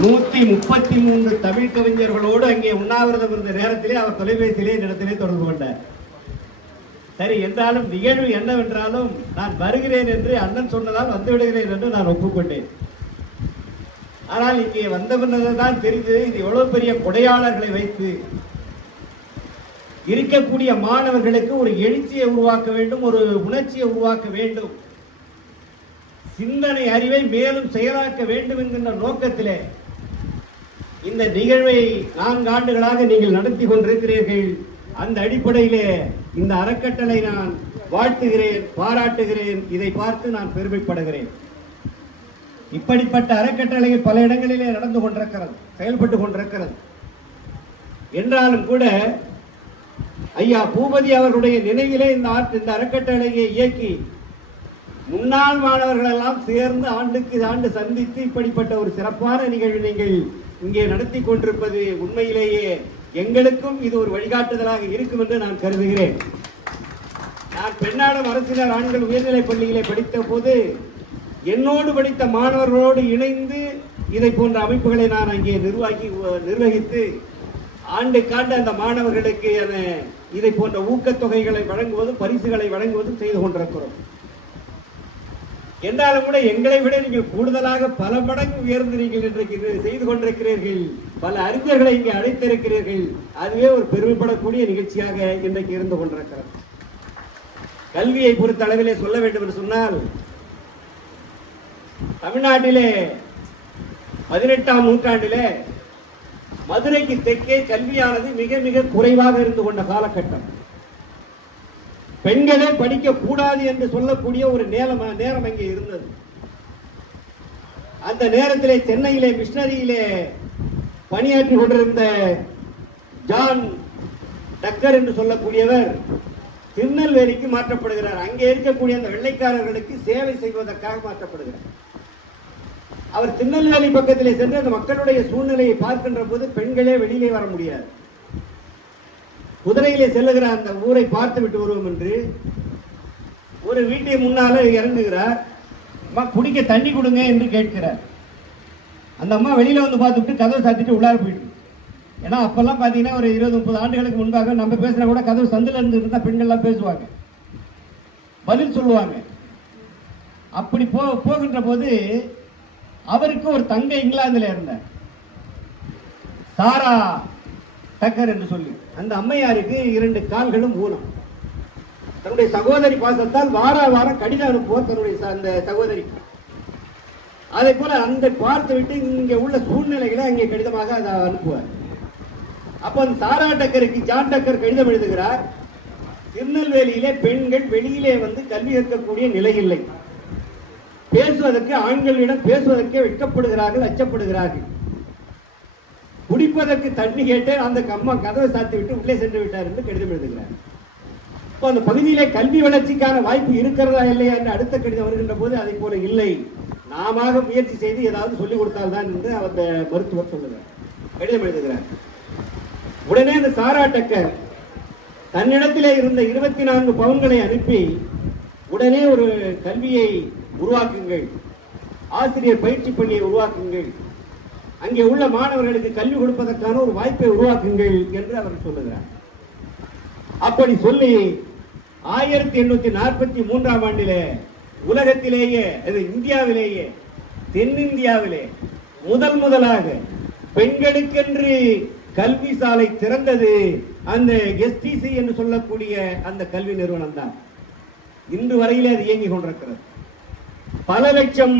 133 தமிழ் கவிஞர்களோடு அங்கே உண்ணாவிரதம் இருந்த நேரத்திலே அவர் தொலைபேசியிலே இடத்திலே தொடர்பு கொண்டார். சரி, என்றாலும் நிகழ்வு என்னவென்றாலும் நான் வருகிறேன் என்று அண்ணன் சொன்னதால் வந்து விடுகிறேன் என்று நான் ஒப்புக்கொண்டேன். ஆனால் இங்கே வந்த பின்னர் தான் தெரிந்தது, இது எவ்வளவு பெரிய கொடையாளர்களை வைத்து இருக்கக்கூடிய மாணவர்களுக்கு ஒரு எழுச்சியை உருவாக்க வேண்டும், ஒரு உணர்ச்சியை உருவாக்க வேண்டும், சிந்தனை அறிவை மேலும் செயலாக்க வேண்டும் என்கின்ற நோக்கத்திலே இந்த நிகழ்வை 4 ஆண்டுகளாக நீங்கள் நடத்தி கொண்டிருக்கிறீர்கள். அந்த அடிப்படையிலே இந்த அறக்கட்டளை நான் வாழ்த்துகிறேன், பாராட்டுகிறேன். இதை பார்த்து நான் பெருமைப்படுகிறேன். இப்படிப்பட்ட அறக்கட்டளைகள் பல இடங்களிலே நடந்து கொண்டிருக்கிறது, செயல்பட்டு கொண்டிருக்கிறது. என்றாலும் கூட ஐயா பூபதி அவர்களுடைய நினைவிலே இந்த அறக்கட்டளையை இயக்கி முன்னாள் மாணவர்கள் எல்லாம் சேர்ந்து ஆண்டுக்கு ஆண்டு சந்தித்து இப்படிப்பட்ட ஒரு சிறப்பான நிகழ்வு நீங்கள் இங்கே நடத்தி கொண்டிருப்பது உண்மையிலேயே எங்களுக்கும் இது ஒரு வழிகாட்டுதலாக இருக்கும் என்று நான் கருதுகிறேன். நான் பெண்ணாடம் அரசினர் ஆண்கள் உயர்நிலைப் பள்ளியிலே படித்த போது என்னோடு படித்த மாணவர்களோடு இணைந்து இதை போன்ற அமைப்புகளை நான் அங்கே நிர்வகித்து ஆண்டுக்காண்டு அந்த மாணவர்களுக்கு இதை போன்ற ஊக்கத்தொகைகளை வழங்குவதும் பரிசுகளை வழங்குவதும் செய்து கொண்டிருக்கிறோம். என்றாலும் கூட எங்களை விட நீங்கள் கூடுதலாக பல மடங்கு உயர்ந்து நீங்கள் இன்றைக்கு செய்து கொண்டிருக்கிறீர்கள். பல அறிஞர்களை இங்கே அழைத்திருக்கிறீர்கள். அதுவே ஒரு பெருமைப்படக்கூடிய நிகழ்ச்சியாக இன்றைக்கு இருந்து கொண்டிருக்கிறது. கல்வியை பொறுத்த அளவிலே சொல்ல வேண்டும் என்று சொன்னால், தமிழ்நாட்டிலே 18ஆம் நூற்றாண்டிலே மதுரைக்கு தெற்கே கல்வியானது மிக மிக குறைவாக இருந்து கொண்ட காலகட்டம். பெண்களே படிக்க கூடாது என்று சொல்லக்கூடிய ஒரு நேரம் அங்கே இருந்தது. அந்த நேரத்திலே சென்னையிலே மிஷனரியிலே பணியாற்றி கொண்டிருந்த ஜான் டக்கர் என்று சொல்லக்கூடியவர் திருநெல்வேலிக்கு மாற்றப்படுகிறார். அங்கே இருக்கக்கூடிய அந்த வெள்ளைக்காரர்களுக்கு சேவை செய்வதற்காக மாற்றப்படுகிறார். அவர் திருநெல்வேலி பக்கத்திலே சென்று அந்த மக்களுடைய சூழ்நிலையை பார்க்கின்ற போது பெண்களே வெளியிலே வர முடியாது. குதிரையிலே செல்லுகிற அந்த ஊரை பார்த்து விட்டு வருவோம் என்று ஒரு வீட்டை முன்னால இறங்குகிறார். அம்மா குடிக்க தண்ணி கொடுங்க என்று கேட்கிறார். அந்த அம்மா வெளியில வந்து பார்த்துட்டு கதவை சாத்திட்டு உள்ளார போயிட்டு. ஏன்னா அப்பெல்லாம் பார்த்தீங்கன்னா ஒரு 20-30 ஆண்டுகளுக்கு முன்பாக நம்ம பேசுனா கூட கதவு சந்தில இருந்து இருந்தால் பெண்கள்லாம் பேசுவாங்க, பதில் சொல்லுவாங்க. அப்படி போகின்ற போது அவருக்கு ஒரு தங்கை இங்கிலாந்துல இருந்தார், சாரா டக்கர் என்று சொல்லி. அந்த அம்மையாருக்கு 2 கால்களும் ஊனம். தன்னுடைய சகோதரி பாசத்தால் வாரம் கடிதம் அனுப்புவார் தன்னுடைய அந்த சகோதரிக்கு. அதே போல அந்த பார்த்து விட்டு இங்க உள்ள சூழ்நிலைகளை அங்கே கடிதமாக அதை அனுப்புவார். அப்ப அந்த சாரா டக்கருக்கு ஜான் டக்கர் கடிதம் எழுதுகிறார், திருநெல்வேலியிலே பெண்கள் வெளியிலே வந்து கல்வி கற்கக்கூடிய நிலை இல்லை, பேசுவதற்கு ஆண்களிடம் பேசுவதற்கே வெட்கப்படுகிறார்கள், அச்சப்படுகிறார்கள், குடிப்பதற்கு தண்ணி கேட்டு அந்த அம்மா கதவை சாத்தி விட்டு உள்ளே சென்று விட்டார் என்று கடிதம் எழுதுகிறார். இப்போ அந்த பகுதியிலே கல்வி வளர்ச்சிக்கான வாய்ப்பு இருக்கிறதா இல்லையா என்று அடுத்த கடிதம் வருகின்ற போது அதை போல இல்லை, நாம முயற்சி செய்து ஏதாவது சொல்லிக் கொடுத்தால்தான் என்று அந்த மருத்துவர் சொல்லுகிறார், கடிதம் எழுதுகிறார். உடனே அந்த சாரா டக்கர் தன்னிடத்திலே இருந்த 24 பவுன்களை அனுப்பி உடனே ஒரு கல்வியை உருவாக்குங்கள், ஆசிரியர் பயிற்சி பள்ளியை உருவாக்குங்கள், அங்கே உள்ள மாணவர்களுக்கு கல்வி கொடுப்பதற்கான ஒரு வாய்ப்பை உருவாக்குங்கள் என்று அவர் சொல்லுகிறார். அப்படி சொல்லி 1843ஆம் ஆண்டிலே உலகத்திலேயே இந்தியாவிலேயே தென்னிந்தியாவிலே முதலாக பெண்களுக்கென்று கல்வி சாலை திறந்தது அந்த எஸ்டிசி என்று சொல்லக்கூடிய அந்த கல்வி நிறுவனம் தான். இன்று வரையிலே அது இயங்கிக் கொண்டிருக்கிறது. பல லட்சம்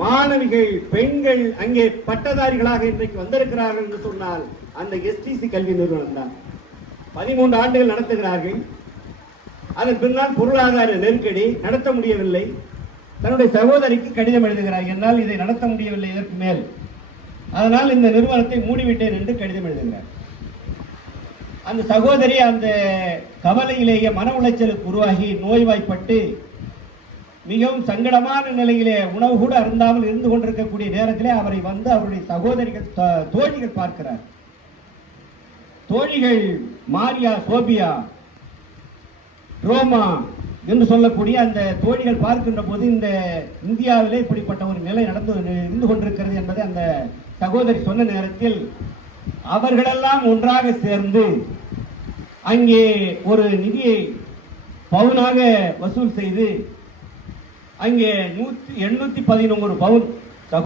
மாணவிகள் பெண்கள் அங்கே பட்டதாரிகளாக இன்றைக்கு வந்திருக்கிறார்கள் என்று சொன்னால் அந்த எஸ்டிசி கல்வி நிறுவனம் தான். 13 ஆண்டுகள் நடத்துகிறார்கள். அதன் பின்னால் பொருளாதார நெருக்கடி, நடத்த முடியவில்லை. தன்னுடைய சகோதரிக்கு கடிதம் எழுதுகிறார், என்னால் இதை நடத்த முடியவில்லை இதற்கு மேல், அதனால் இந்த நிறுவனத்தை மூடிவிட்டேன் என்று கடிதம் எழுதுகிறார். அந்த சகோதரி அந்த கவலையிலேயே மன உளைச்சலுக்கு உருவாகி நோய்வாய்ப்பட்டு மிகவும் சங்கடமான நிலையிலே உணவு கூட அருந்தாமல் இருந்து கொண்டிருக்கக்கூடிய நேரத்திலே அவரை வந்து அவருடைய சகோதரிகள் தோழிகள் பார்க்கிறார். தோழிகள் மாரியா, சோபியா, ரோமா, என்று சொல்லக்கூடிய அந்த தோழிகள் பார்க்கின்ற போது இந்த இந்தியாவிலே இப்படிப்பட்ட ஒரு நிலை இருந்து கொண்டிருக்கிறது என்பதை அந்த சகோதரி சொன்ன நேரத்தில் அவர்களெல்லாம் ஒன்றாக சேர்ந்து அங்கே ஒரு நிதியை பவுனாக வசூல் செய்து அங்கே 811 பவுன்